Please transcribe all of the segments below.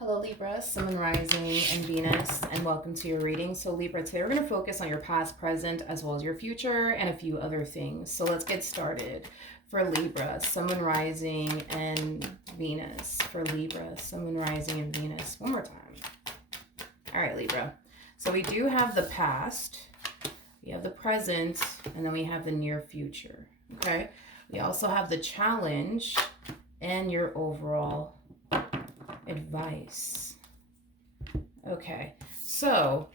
Hello Libra, Sun, Moon, Rising, and Venus, and welcome to your reading. So Libra, today we're going to focus on your past, present, as well as your future, and a few other things. So let's get started. For Libra, Sun, Moon, Rising, and Venus. For Libra, Sun, Moon, Rising, and Venus. One more time. All right, Libra. So we do have the past, we have the present, and then we have the near future. Okay. We also have the challenge and your overall advice. Okay, so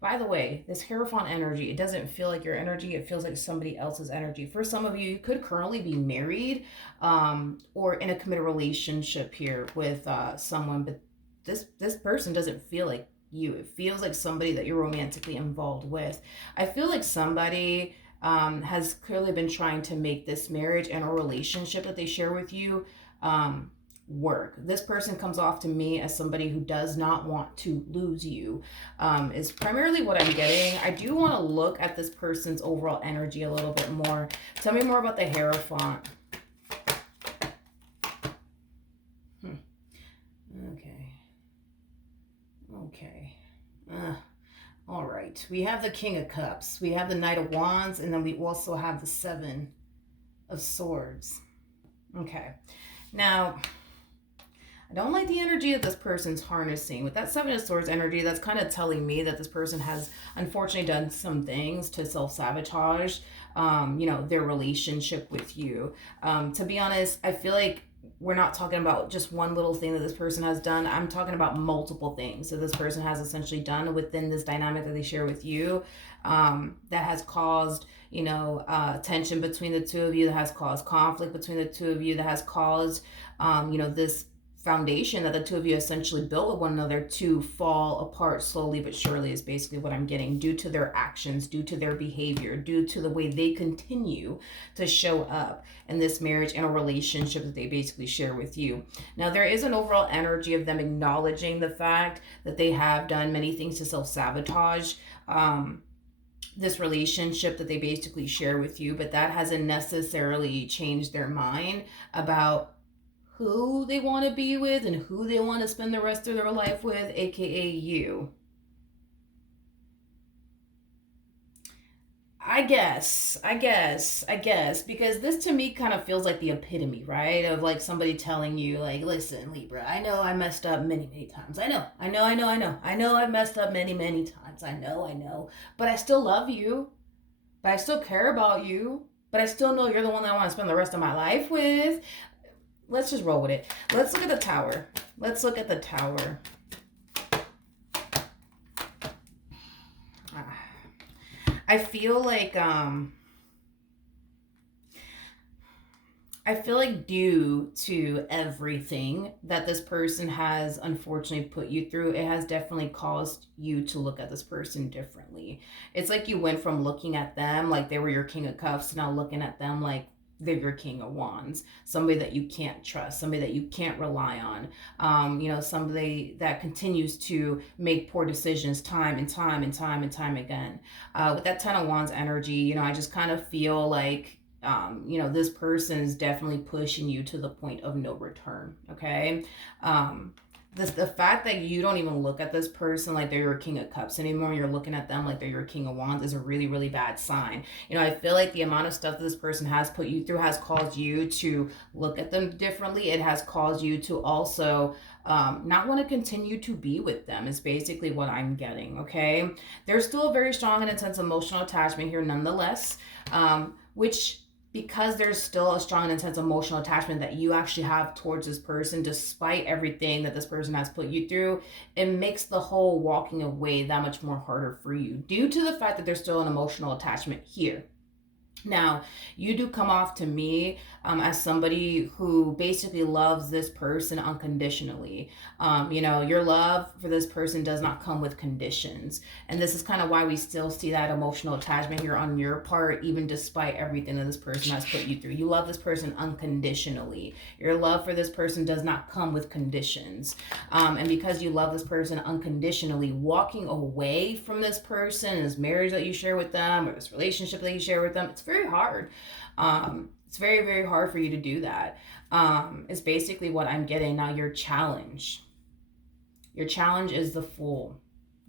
by the way, this Hierophant energy, it doesn't feel like your energy, it feels like somebody else's energy. For some of you, you could currently be married or in a committed relationship here with someone, but this person doesn't feel like you. It feels like somebody that you're romantically involved with. I feel like somebody has clearly been trying to make this marriage and a relationship that they share with you work. This person comes off to me as somebody who does not want to lose you, is primarily what I'm getting. I do want to look at this person's overall energy a little bit more. Tell me more about the Hierophant. Okay. All right. We have the King of Cups. We have the Knight of Wands. And then we also have the Seven of Swords. Okay. Now, I don't like the energy that this person's harnessing. With that Seven of Swords energy, that's kind of telling me that this person has unfortunately done some things to self-sabotage, their relationship with you. To be honest, I feel like we're not talking about just one little thing that this person has done. I'm talking about multiple things that this person has essentially done within this dynamic that they share with you, that has caused tension between the two of you, that has caused conflict between the two of you, that has caused this foundation that the two of you essentially built with one another to fall apart slowly but surely, is basically what I'm getting, due to their actions, due to their behavior, due to the way they continue to show up in this marriage and a relationship that they basically share with you. Now, there is an overall energy of them acknowledging the fact that they have done many things to self-sabotage this relationship that they basically share with you, but that hasn't necessarily changed their mind about who they want to be with and who they want to spend the rest of their life with, aka you. I guess, because this to me kind of feels like the epitome, right? Of like somebody telling you, like, listen, Libra, I know I messed up many, many times. I know I've messed up many, many times. I know. But I still love you. But I still care about you. But I still know you're the one that I want to spend the rest of my life with. Let's just roll with it. Let's look at the Tower. I feel like due to everything that this person has unfortunately put you through, it has definitely caused you to look at this person differently. It's like you went from looking at them like they were your King of Cups to now looking at them like they're your King of Wands, somebody that you can't trust, somebody that you can't rely on, somebody that continues to make poor decisions time and time again. With that Ten of Wands energy, I just kind of feel like this person is definitely pushing you to the point of no return. Okay. The fact that you don't even look at this person like they're your King of Cups anymore, you're looking at them like they're your King of Wands, is a really, really bad sign. I feel like the amount of stuff that this person has put you through has caused you to look at them differently. It has caused you to also not want to continue to be with them, is basically what I'm getting. Okay. There's still a very strong and intense emotional attachment here nonetheless, which, because there's still a strong and intense emotional attachment that you actually have towards this person, despite everything that this person has put you through, it makes the whole walking away that much more harder for you, due to the fact that there's still an emotional attachment here. Now, you do come off to me as somebody who basically loves this person unconditionally. Your love for this person does not come with conditions. And this is kind of why we still see that emotional attachment here on your part, even despite everything that this person has put you through. You love this person unconditionally. Your love for this person does not come with conditions. And because you love this person unconditionally, walking away from this person, this marriage that you share with them, or this relationship that you share with them, it's very hard. It's very, very hard for you to do that. Is basically what I'm getting. Now, your challenge. Your challenge is the Fool,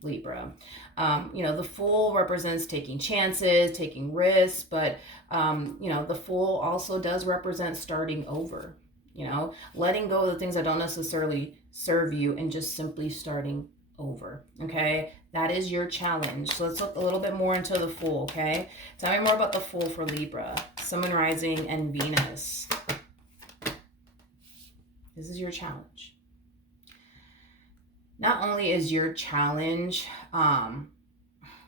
Libra. The Fool represents taking chances, taking risks, but the Fool also does represent starting over. Letting go of the things that don't necessarily serve you and just simply starting over. Okay, that is your challenge. So let's look a little bit more into the Fool. Okay, tell me more about the Fool for Libra, Sun, Moon, Rising, and Venus. This is your challenge. Not only is your challenge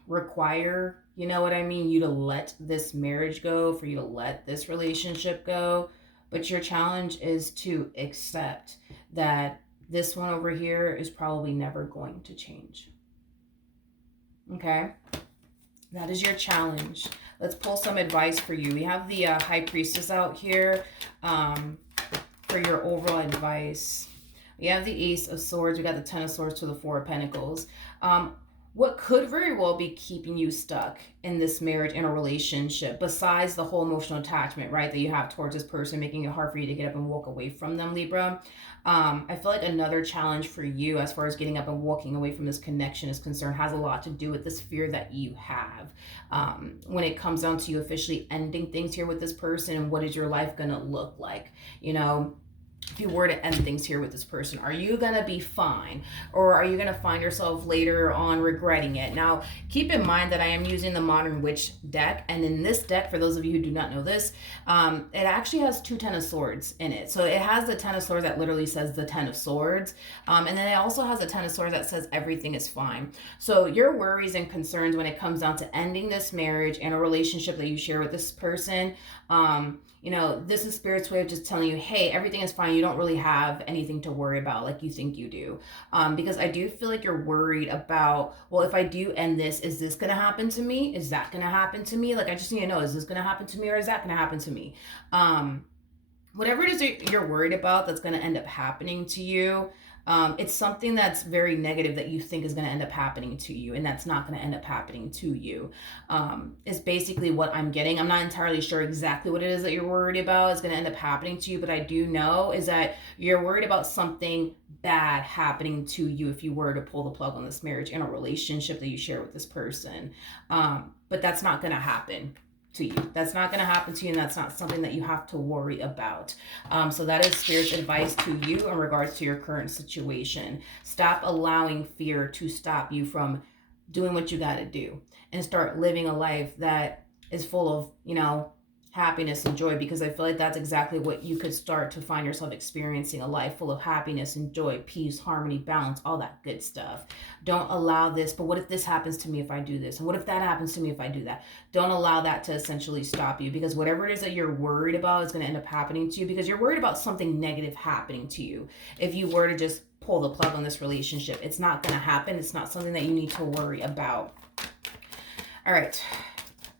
require, you know what I mean, you to let this marriage go, for you to let this relationship go, but your challenge is to accept that this one over here is probably never going to change. Okay? That is your challenge. Let's pull some advice for you. We have the High Priestess out here for your overall advice. We have the Ace of Swords. We got the Ten of Swords to the Four of Pentacles. What could very well be keeping you stuck in this marriage, in a relationship, besides the whole emotional attachment, right, that you have towards this person, making it hard for you to get up and walk away from them, Libra. I feel like another challenge for you as far as getting up and walking away from this connection is concerned has a lot to do with this fear that you have. When it comes down to you officially ending things here with this person, and what is your life going to look like? If you were to end things here with this person, are you going to be fine? Or are you going to find yourself later on regretting it? Now, keep in mind that I am using the Modern Witch deck. And in this deck, for those of you who do not know this, it actually has 2 Ten of Swords in it. So it has the Ten of Swords that literally says the Ten of Swords. And then it also has a Ten of Swords that says everything is fine. So your worries and concerns when it comes down to ending this marriage and a relationship that you share with this person, this is Spirit's way of just telling you, hey, everything is fine. You don't really have anything to worry about like you think you do. Because I do feel like you're worried about, well, if I do end this, is this going to happen to me? Is that going to happen to me? Like, I just need to know, is this going to happen to me, or is that going to happen to me? Whatever it is you're worried about that's going to end up happening to you, it's something that's very negative that you think is going to end up happening to you, and that's not going to end up happening to you. Is basically what I'm getting. I'm not entirely sure exactly what it is that you're worried about is going to end up happening to you, but I do know is that you're worried about something bad happening to you if you were to pull the plug on this marriage and a relationship that you share with this person. But that's not going to happen to you. That's not going to happen to you, and that's not something that you have to worry about. So that is Spirit's advice to you in regards to your current situation. Stop allowing fear to stop you from doing what you got to do, and start living a life that is full of, happiness and joy, because I feel like that's exactly what you could start to find yourself experiencing, a life full of happiness and joy, peace, harmony, balance, all that good stuff. Don't allow this, but what if this happens to me if I do this? And what if that happens to me if I do that? Don't allow that to essentially stop you, because whatever it is that you're worried about is going to end up happening to you, because you're worried about something negative happening to you. If you were to just pull the plug on this relationship, it's not going to happen. It's not something that you need to worry about. All right.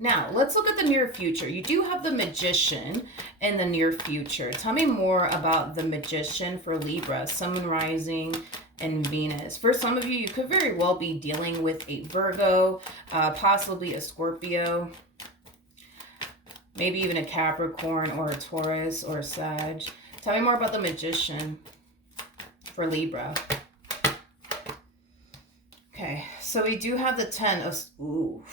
Now, let's look at the near future. You do have the Magician in the near future. Tell me more about the Magician for Libra, Sun, Moon, Rising, and Venus. For some of you, you could very well be dealing with a Virgo, possibly a Scorpio, maybe even a Capricorn or a Taurus or a Sag. Tell me more about the Magician for Libra. Okay, so we do have the 10 of... Ooh.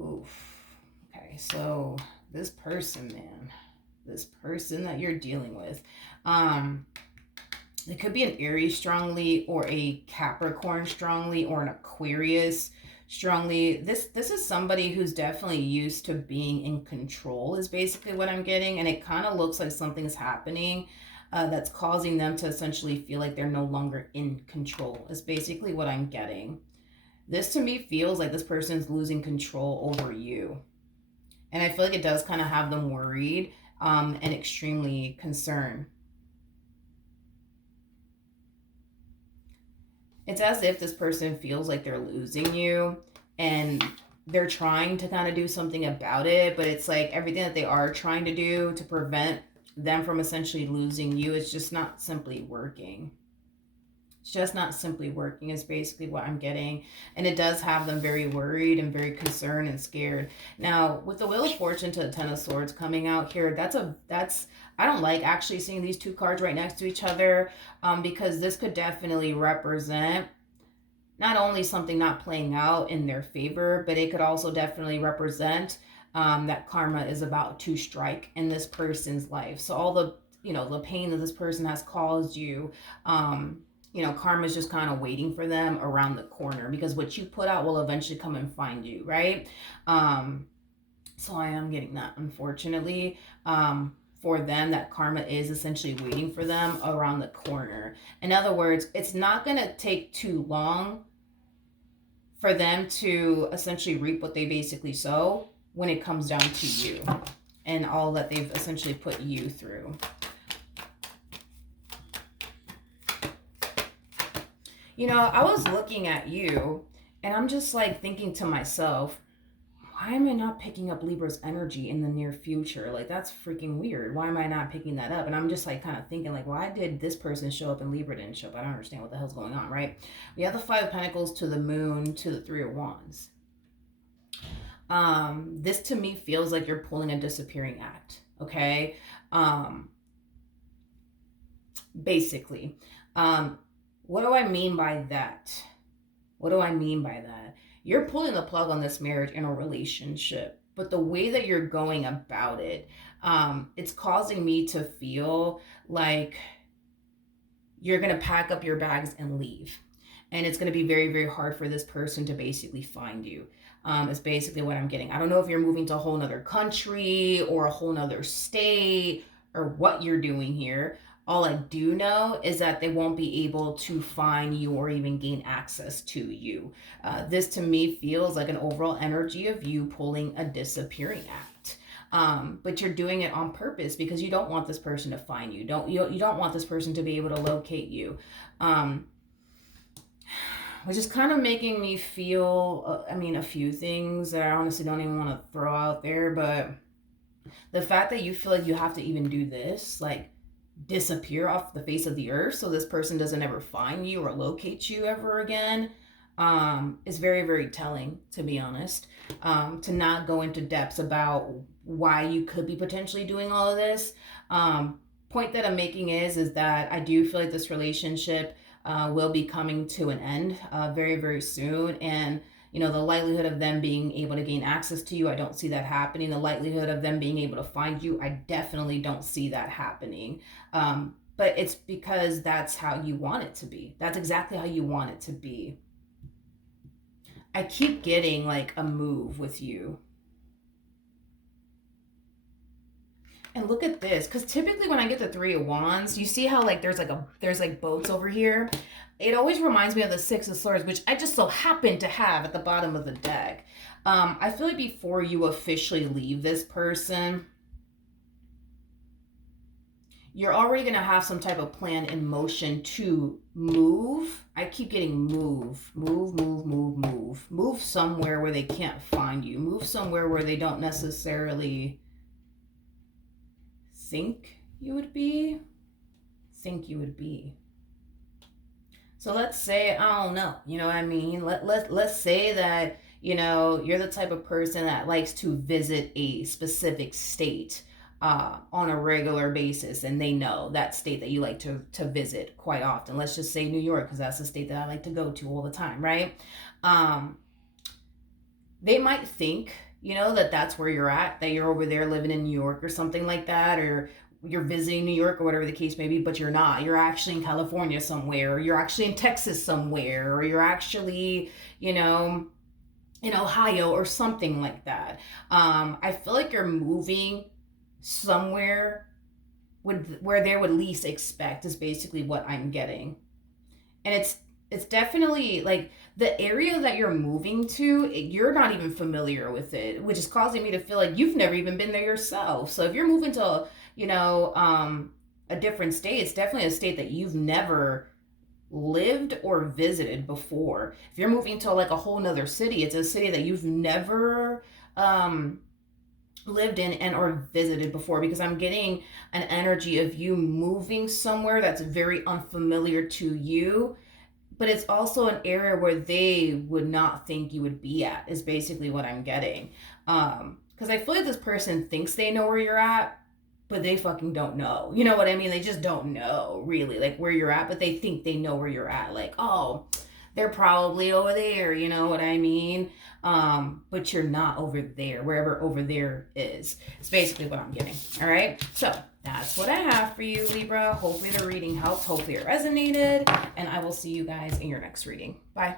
Oof. Okay, so this person, man, this person that you're dealing with, it could be an Aries strongly, or a Capricorn strongly, or an Aquarius strongly. This is somebody who's definitely used to being in control, is basically what I'm getting, and it kind of looks like something's happening that's causing them to essentially feel like they're no longer in control, is basically what I'm getting. This to me feels like this person's losing control over you. And I feel like it does kind of have them worried and extremely concerned. It's as if this person feels like they're losing you, and they're trying to kind of do something about it, but it's like everything that they are trying to do to prevent them from essentially losing you, it's just not simply working. It's just not simply working is basically what I'm getting. And it does have them very worried and very concerned and scared. Now, with the Wheel of Fortune to the Ten of Swords coming out here, that's I don't like actually seeing these two cards right next to each other, because this could definitely represent not only something not playing out in their favor, but it could also definitely represent that karma is about to strike in this person's life. So all the the pain that this person has caused you, karma is just kind of waiting for them around the corner, because what you put out will eventually come and find you, right? So I am getting that, unfortunately. For them, that karma is essentially waiting for them around the corner. In other words, it's not going to take too long for them to essentially reap what they basically sow when it comes down to you and all that they've essentially put you through. I was looking at you and I'm just like thinking to myself, why am I not picking up Libra's energy in the near future? Like, that's freaking weird. Why am I not picking that up? And I'm just like kind of thinking, like, why did this person show up and Libra didn't show up? I don't understand what the hell's going on, right? We have the Five of Pentacles to the Moon to the Three of Wands. This to me feels like you're pulling a disappearing act, okay? Basically. What do I mean by that? What do I mean by that? You're pulling the plug on this marriage in a relationship, but the way that you're going about it, it's causing me to feel like you're going to pack up your bags and leave. And it's going to be very, very hard for this person to basically find you. Is basically what I'm getting. I don't know if you're moving to a whole nother country or a whole nother state or what you're doing here. All I do know is that they won't be able to find you or even gain access to you. This to me feels like an overall energy of you pulling a disappearing act. But you're doing it on purpose because you don't want this person to find you. You don't want this person to be able to locate you. Which is kind of making me feel, a few things that I honestly don't even want to throw out there. But the fact that you feel like you have to even do this, like, disappear off the face of the earth so this person doesn't ever find you or locate you ever again, is very, very telling, to be honest. To not go into depths about why you could be potentially doing all of this. Point that I'm making is that I do feel like this relationship will be coming to an end very, very soon. And the likelihood of them being able to gain access to you, I don't see that happening. The likelihood of them being able to find you, I definitely don't see that happening. But it's because that's how you want it to be. That's exactly how you want it to be. I keep getting like a move with you. And look at this, because typically when I get the Three of Wands, you see how like there's like boats over here. It always reminds me of the Six of Swords, which I just so happen to have at the bottom of the deck. I feel like before you officially leave this person, you're already going to have some type of plan in motion to move. I keep getting move somewhere where they can't find you. Move somewhere where they don't necessarily think you would be. So let's say, I don't know, you know what I mean? Let's say that, you're the type of person that likes to visit a specific state on a regular basis, and they know that state that you like to visit quite often. Let's just say New York, because that's the state that I like to go to all the time, right? They might think, that that's where you're at, that you're over there living in New York or something like that, or you're visiting New York or whatever the case may be, but you're not. You're actually in California somewhere, or you're actually in Texas somewhere, or you're actually, in Ohio or something like that. I feel like you're moving somewhere where they would least expect is basically what I'm getting. And it's definitely like the area that you're moving to, you're not even familiar with it, which is causing me to feel like you've never even been there yourself. So if you're moving to, a different state, it's definitely a state that you've never lived or visited before. If you're moving to like a whole nother city, it's a city that you've never lived in and or visited before, because I'm getting an energy of you moving somewhere that's very unfamiliar to you, but it's also an area where they would not think you would be at, is basically what I'm getting. Because I feel like this person thinks they know where you're at, but they fucking don't know. You know what I mean? They just don't know really like where you're at, but they think they know where you're at. Like, oh, they're probably over there, you know what I mean? But you're not over there, wherever over there is. It's basically what I'm getting. All right. So that's what I have for you, Libra. Hopefully the reading helped. Hopefully it resonated. And I will see you guys in your next reading. Bye.